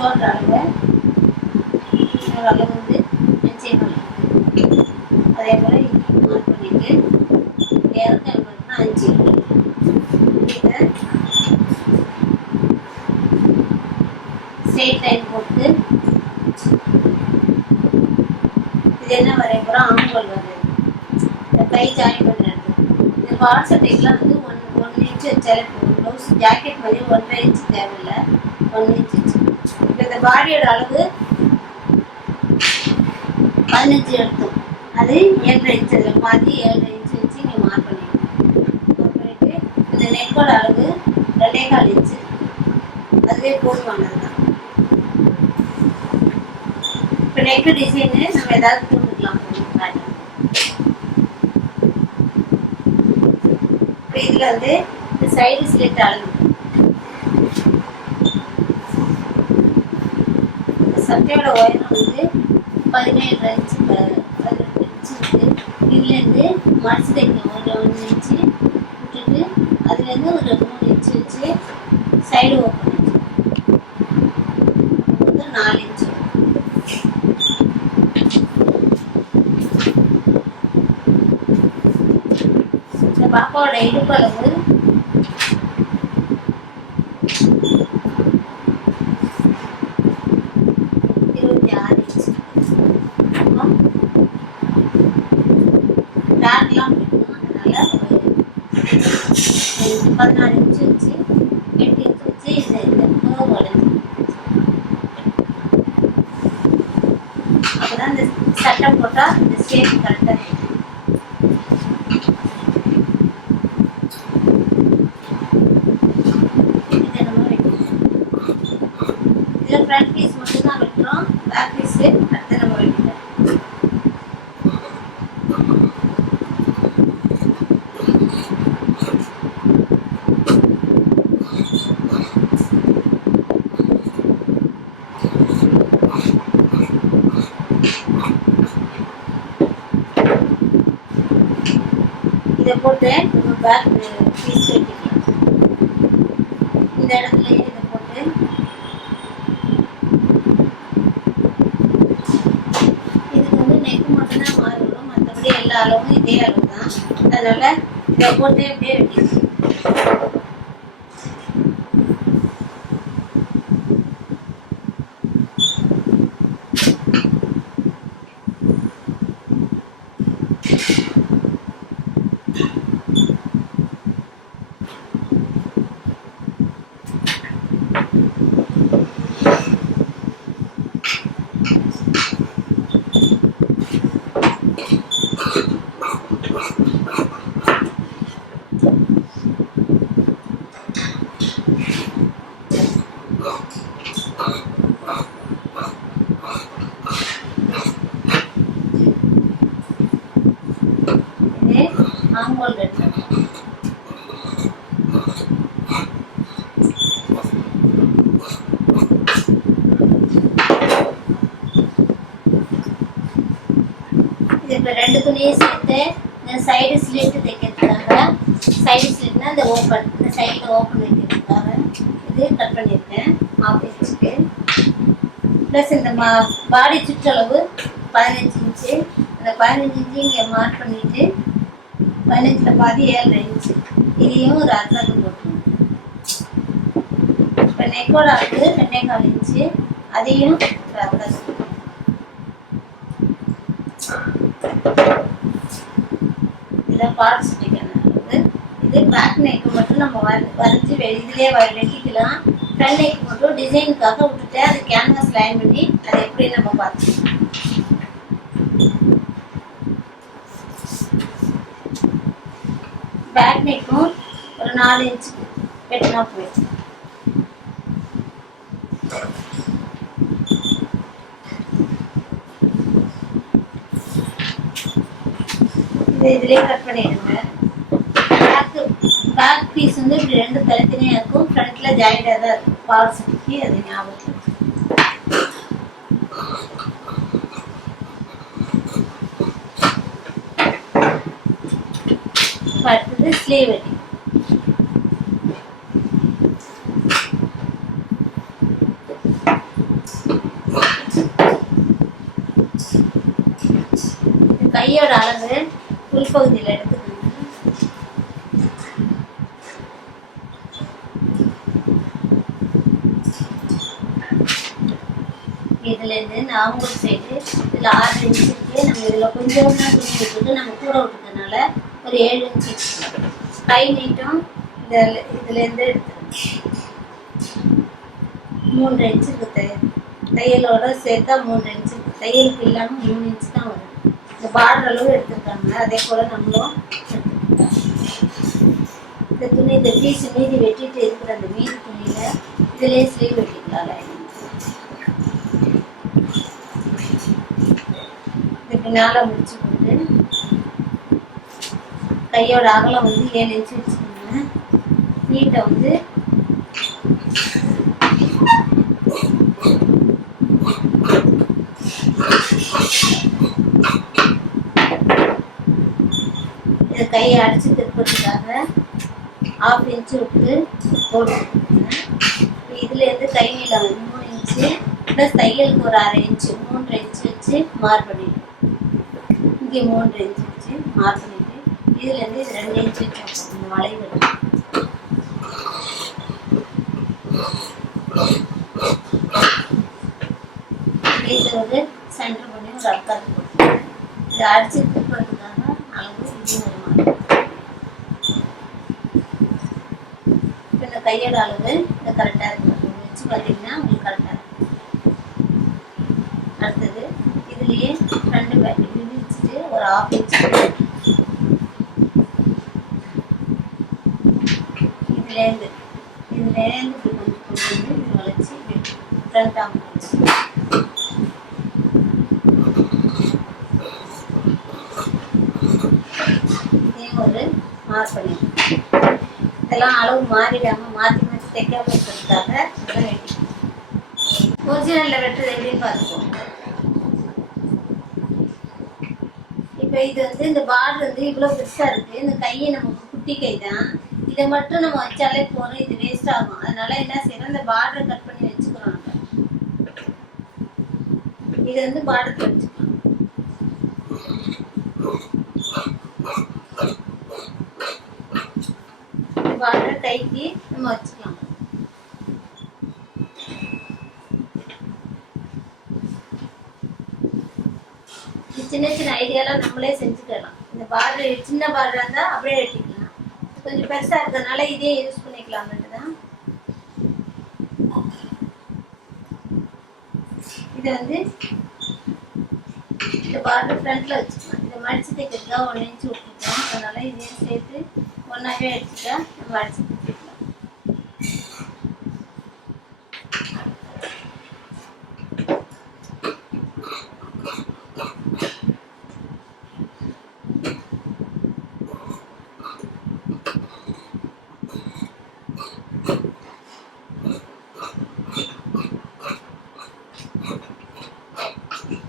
சொல்கிறாங்க ஷோல்டர் அளவு வந்து நிச்சயம் அதே போல் மார்க் பண்ணிட்டு இறக்கம் எவ்வளோன்னா அஞ்சு. இதை ஸ்ட்ரெயிட் லைன் போட்டு இது என்ன வரைய போகிறோம் ஆம்பல் வருது இந்த கை ஜாயின் பண்ணுறது இந்த பால் வந்து ஒன் ஒன் இன்ச்சு வச்சாலே போதும். ப்ளவுஸ் ஜாக்கெட் மாதிரி ஒன்றரை இன்ச் தேவையில்லை. ஒன் இன்ச் இப்போ இந்த பாடியோட அளவு பதினஞ்சு எடுத்தோம். அது ஏழரை இன்ச் அதில் பாதி ஏழரை இன்ச் வச்சு நீங்கள் மார்க் பண்ணிடணும் மார்க் பண்ணிட்டு இந்த நெக்கோட அளவு ரெண்டே கால் இன்ச்சு அதுவே போதுமானது தான் இப்போ நெக்கு டிசைனு நம்ம ஏதாவது போட்டுக்கலாம். காட்டும் இப்போ இதில் வந்து இந்த சைடு ஸ்லிட் அளவு. சட்டையோட உயரம் வந்து பதினேழு இன்ச்சு ப- பதினெட்டு இன்ச்சு இருக்கு. இதுலேருந்து மடிச்சு தைக்கணும் ஒரு ஒன்று இன்ச்சு விட்டுட்டு அதுலேருந்து ஒரு மூணு இன்ச்சு வச்சு சைடு ஓப்பன் வந்து நாலு இன்ச்சு இந்த பாப்பாவோட இடுப்பில் வந்து இருபத்தி ஆறு இன்ச்சு அப்புறம் டாட்லாம் பிடிக்கும் அதனால ஒரு பதினாலு இன்ச்சு வச்சு எட்டு இன்ச்சு வச்சு இந்த இந்த curve வளைஞ்சு அப்பதான் இந்த சட்டம் போட்டா இந்த ஷேப் கரெக்டாக இதில் ஃப்ரண்ட் பீஸ் மட்டும் தான் வெட்டுறோம் பேக் பீஸு அடுத்து நம்ம வெட்டிக்கலாம் இதை போட்டு நம்ம பேக் பீஸ் வெட்டிக்கலாம் இந்த இடத்துல இதை போட்டு. இதுக்கு வந்து நெக் மட்டும்தான் மாறுபடும் மற்றபடி எல்லா அளவும் இதே அளவு தான் அதனால் இதை போட்டு அப்படியே வெட்டிக்கலாம். இப்போ ரெண்டு துணியும் சேர்த்து இந்த சைடு ஸ்லிட் தைக்கிறதுக்காக சைடு ஸ்லிட்னா இந்த ஓப்பன் இந்த சைடில் ஓப்பன் வைக்கிறதுக்காக இது கட் பண்ணியிருக்கேன். ஆஃப் இன்ச்சுக்கு ப்ளஸ் இந்த மா பாடி சுற்றளவு பதினஞ்சு இன்ச்சு அந்த பதினஞ்சு இன்ச்சு இங்கே மார்க் பண்ணிட்டு பதினஞ்சில் பாதி ஏழரை இன்ச்சு இதையும் ஒரு அர்த்தத்தை போட்டுருவோம். இப்போ நெக்கோட அளவு ரெண்டே கால் இன்ச்சு அதையும் ஒரு அர்த்தத்தை இதான் பார்ட்ஸ் இது பேக் நெக் மட்டும் நம்ம வர வரைஞ்சி வெ- இதுலயே வெட்டிக்கலாம். ஃப்ரண்ட் நெக் மட்டும் டிசைனுக்காக விட்டுட்டு அது கேன்வாஸ் லைன் பண்ணி அதை எப்படி நம்ம பார்த்துக்கலாம் பேக் நெக்கும் ஒரு நாலு இன்ச் வெட்டினா போயிடுச்சு இதுலேயே கட் பண்ணிடுங்க. பேக் பீஸ் வந்து இப்படி ரெண்டு தனித்தனியாக இருக்கும். ஃப்ரண்ட்ல ஜாயிண்டாக தான் இருக்கும். பால் அது ஞாபகம் அடுத்தது ஸ்லீவ் வெட்டி கையோட அளவு உள்பகுதியில் எடுத்துக்கோங்க இதுல இருந்து நாமூல் சைடு இதுல ஆறு இன்ச் இருக்கு. நம்ம இதுல கொஞ்சம் துணி விட்டுட்டு நம்ம கூட விட்டுறதுனால ஒரு ஏழு இன்ச் கை நீட்டம் இந்த இதுல இருந்து மூன்று இன்ச் இருக்கு. தையல் தையலோட சேர்த்தா மூன்று இன்ச் இருக்கு. தையலுக்கு இல்லாம மூணு இன்ச் தான் வரும். இந்த பார்டர் அளவு எடுத்துருக்காங்க. அதே போல நம்மளும் இந்த துணி இந்த பீஸ் மீதி வெட்டிட்டு இருக்கிற அந்த மீதி துணியில இதுலயே ஸ்லீவ் வெட்டிக்கலாம் lining. முடிச்சு போட்டு கையோட அகலம் வந்து ஏழு இன்ச்சு வச்சுக்கோங்க. நீட்டை வந்து கையை அடிச்சு திருப்பதுக்காக ஆஃப் இன்ச்சு விட்டு போட்டுக்கோங்க இதுல இருந்து கை நீளம் வந்து மூணு இன்ச்சு ப்ளஸ் தையலுக்கு ஒரு அரை இன்ச்சு மூன்றரை இன்ச்சு வச்சு மார்க் பண்ணிடுவோம் இங்கே மூன்று இன்ச்சு வச்சு மார்க் பண்ணிட்டு இது ரெண்டு இன்ச்சு வச்சு இந்த வளைவு இது வந்து சென்டர் பண்ணி ஒரு அக்கத்து போட்டு இது அடிச்சு திருப்பதுக்காக அளவு இது ஒரு இப்போ இந்த கையோட அளவு இந்த கரெக்டாக இருக்கும் வச்சு பார்த்தீங்கன்னா உங்களுக்கு கரெக்டாக இருக்கும் அடுத்தது இதுலேயே ரெண்டு பேக்கெட் ஃபஸ்ட்டு ஒரு ஆஃப் இன்ச் இதுலேருந்து இதுலேருந்து இப்படி கொஞ்சம் கொண்டு வந்து இது வளைச்சி ஃப்ரண்ட் ஆம் இதையும் ஒரு மார்க் பண்ணிடுறேன் இதெல்லாம் அளவு மாறிடாமல் மாற்றி மாற்றி தைக்காமல் இருக்கிறதுக்காக இதெல்லாம் வெட்டி ஒரிஜினலில் வெட்டுறது எப்படின்னு பார்த்துக்கோங்க இப்போ இது வந்து இந்த பார்டர் வந்து இவ்வளோ பெருசாக இருக்குது இந்த கையை நமக்கு குட்டி கை தான். இதை மட்டும் நம்ம வச்சாலே போதும். இது வேஸ்ட் ஆகும். அதனால என்ன செய்யறோம் இந்த பார்டரை கட் பண்ணி வச்சுக்கிறோம் இது வந்து பார்டர் வச்சுக்கலாம். பார்டர் கைக்கு நம்ம வச்சுக்கலாம் இது சின்ன சின்ன ஐடியாலாம் நம்மளே செஞ்சுக்கலாம். இந்த பார்டர் சின்ன பார்டராக இருந்தால் அப்படியே வெட்டிக்கலாம். கொஞ்சம் பெருசாக இருக்கிறதுனால இதே யூஸ் பண்ணிக்கலாம்னு தான் இது வந்து இந்த பார்டர் ஃப்ரண்ட்ல வச்சுக்கலாம். இதை மடிச்சு தைக்கிறதுக்காக ஒன் இன்ச்சு விட்டுருக்கோம் அதனால இதையும் சேர்த்து ஒன்றாவே அடிச்சுட்டா நம்ம அடிச்சுக்கலாம் தைக்கலாம்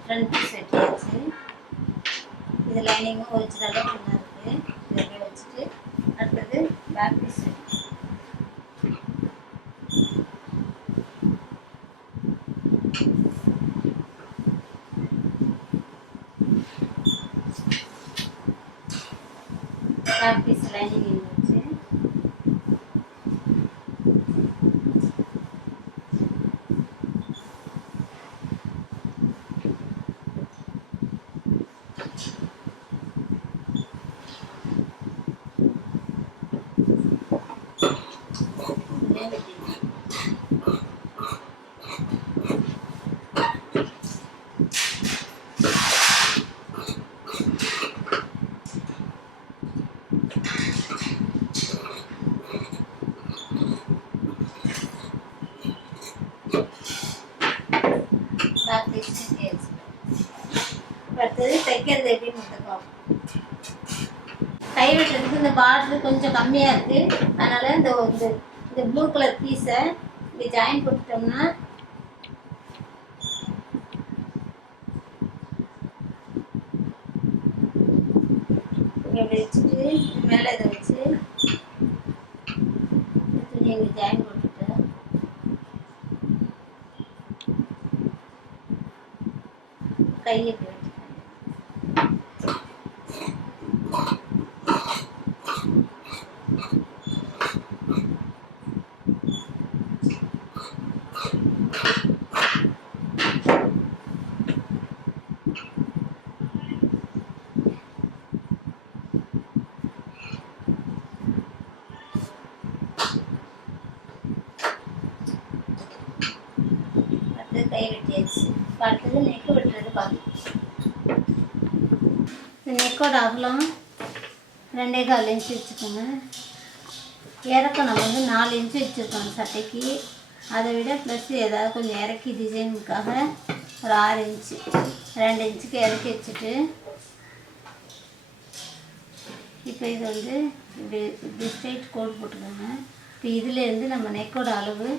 ஃப்ரண்ட் செட் ஆச்சு இது லைனிங்கும் ஒரிஜினலாக ஒன்றா இருக்குது இதை அப்படியே வச்சுட்டு அடுத்தது back piece back piece lining வச்சு இதுலயே வெட்டிடலாம். பேக் பீஸ் டீட்டெயில்ஸ் அடுத்தது தைக்கிறது எப்படின்னு மட்டும் பார்ப்போம் கை வெட்டுறதுக்கு இந்த பார்டர் கொஞ்சம் கம்மியாக இருக்குது அதனால் இந்த இந்த இந்த ப்ளூ கலர் பீஸை இப்படி ஜாயின் போட்டுட்டோம்னா வச்சுட்டு மேலே இதை வச்சு துணியை ஜாயின் போட்டுட்டு. கையை இப்படி வச்சுக்கணும் நெக்கோட அகலம் ரெண்டே கால் இன்ச்சு வச்சுக்கோங்க. இறக்கம் நம்ம வந்து நாலு இன்ச்சு வச்சுருக்கோம் சட்டைக்கு. அதை விட ப்ளஸ் ஏதாவது கொஞ்சம் இறக்கி டிசைனுக்காக ஒரு ஆறு இன்ச்சு ரெண்டு இன்ச்சுக்கு இறக்கி வச்சுட்டு இப்போ இது வந்து இப்படி இப்படி ஸ்ட்ரைட் கோட் போட்டுக்கோங்க. இப்போ இதுலேருந்து நம்ம நெக்கோட அளவு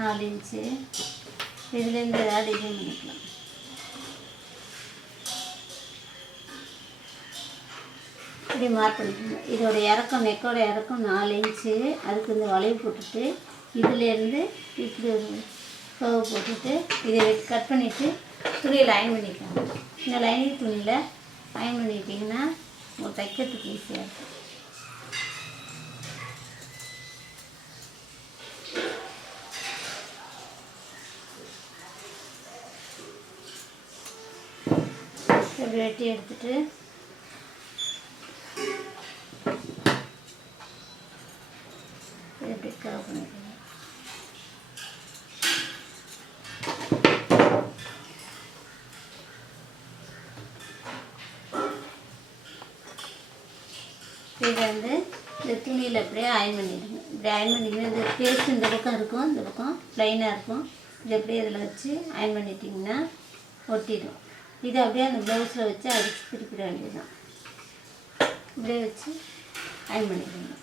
நாலு இன்ச்சு இதுலேருந்து ஏதாவது டிசைன் பண்ணிக்கலாம். இப்படி மார்க் பண்ணிக்கணும் இதோட இறக்கம் நெக்கோட இறக்கம் நாலு இன்ச்சு. அதுக்கு இந்த வளைவு போட்டுட்டு இதுலேருந்து இப்படி ஒரு கர்வ் போட்டுட்டு இதை கட் பண்ணிவிட்டு துணியில் அயன் பண்ணிக்கலாம் இந்த லைனிங் துணியில் அயன் பண்ணிக்கிட்டிங்கன்னா உங்களுக்கு தைக்கிறதுக்கு ஈஸியாக இருக்கும். வெட்டி எடுத்துட்டு இதை இப்படி கர்வ் பண்ணிக்கலாம் இதை வந்து இந்த துணியில் அப்படியே அயன் பண்ணிடுங்க. இப்படி அயன் பண்ணிங்கன்னா இந்த பேஸ்ட் இந்த பக்கம் இருக்கும் இந்த பக்கம் ப்ளைனாக இருக்கும். இது அப்படியே இதில் வச்சு அயன் பண்ணிட்டிங்கன்னா ஒட்டிடும். இதை அப்படியே அந்த ப்ளவுஸில் வச்சு அடித்து திருப்பிட வேண்டியதுதான். இப்படியே வச்சு அயன் பண்ணிடுங்க